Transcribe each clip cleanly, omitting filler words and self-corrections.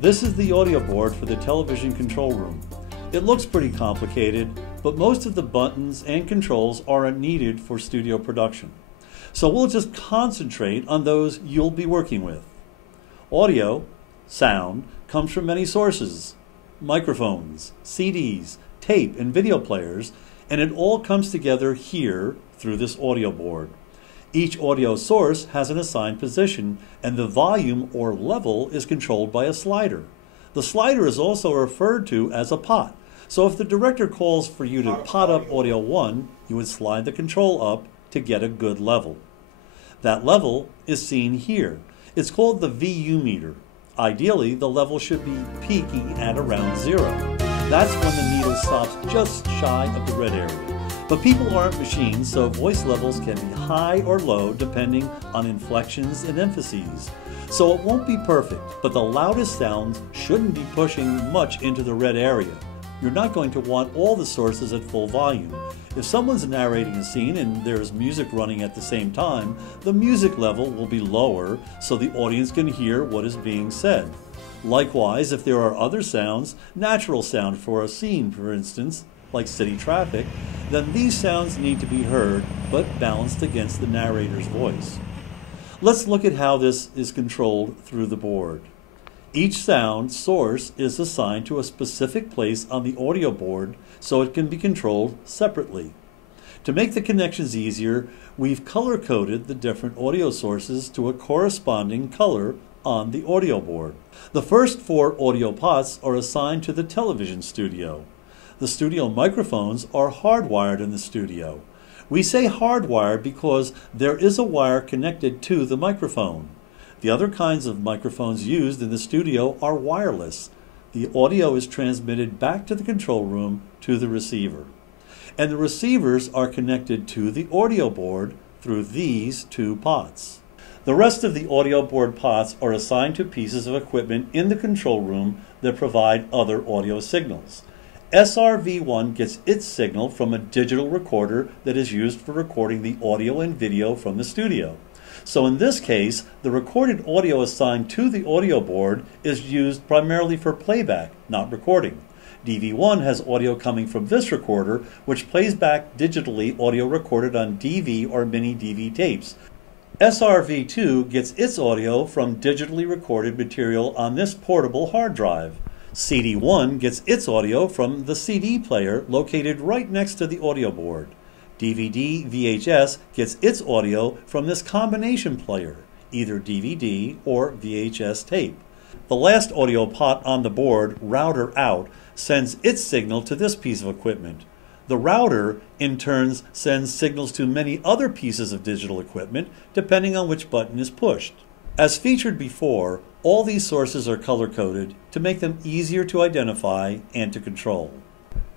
This is the audio board for the television control room. It looks pretty complicated, but most of the buttons and controls aren't needed for studio production. So we'll just concentrate on those you'll be working with. Audio, sound, comes from many sources: microphones, CDs, tape, and video players, and it all comes together here through this audio board. Each audio source has an assigned position, and the volume or level is controlled by a slider. The slider is also referred to as a pot. So if the director calls for you to pot up audio 1, you would slide the control up to get a good level. That level is seen here. It's called the VU meter. Ideally, the level should be peaking at around 0. That's when the needle stops just shy of the red area. But people aren't machines, so voice levels can be high or low depending on inflections and emphases. So it won't be perfect, but the loudest sounds shouldn't be pushing much into the red area. You're not going to want all the sources at full volume. If someone's narrating a scene and there's music running at the same time, the music level will be lower so the audience can hear what is being said. Likewise, if there are other sounds, natural sound for a scene, for instance, like city traffic, then these sounds need to be heard, but balanced against the narrator's voice. Let's look at how this is controlled through the board. Each sound source is assigned to a specific place on the audio board so it can be controlled separately. To make the connections easier, we've color-coded the different audio sources to a corresponding color on the audio board. The first 4 audio pots are assigned to the television studio. The studio microphones are hardwired in the studio. We say hardwired because there is a wire connected to the microphone. The other kinds of microphones used in the studio are wireless. The audio is transmitted back to the control room to the receiver. And the receivers are connected to the audio board through these 2 pots. The rest of the audio board pots are assigned to pieces of equipment in the control room that provide other audio signals. SRV1 gets its signal from a digital recorder that is used for recording the audio and video from the studio. So in this case, the recorded audio assigned to the audio board is used primarily for playback, not recording. DV1 has audio coming from this recorder, which plays back digitally audio recorded on DV or mini DV tapes. SRV2 gets its audio from digitally recorded material on this portable hard drive. CD1 gets its audio from the CD player located right next to the audio board. DVD VHS gets its audio from this combination player, either DVD or VHS tape. The last audio pot on the board, router out, sends its signal to this piece of equipment. The router, in turn, sends signals to many other pieces of digital equipment, depending on which button is pushed. As featured before, all these sources are color-coded to make them easier to identify and to control.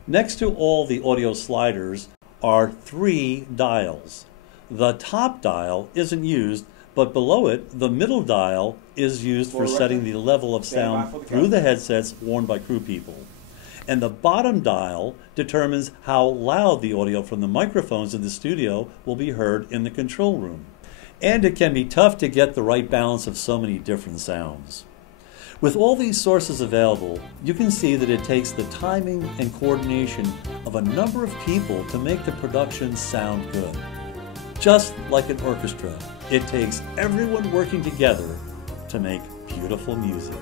Next to all the audio sliders are 3 dials. The top dial isn't used, but below it, the middle dial is used for setting the level of sound through the headsets worn by crew people. And the bottom dial determines how loud the audio from the microphones in the studio will be heard in the control room. And it can be tough to get the right balance of so many different sounds. With all these sources available, you can see that it takes the timing and coordination of a number of people to make the production sound good. Just like an orchestra, it takes everyone working together to make beautiful music.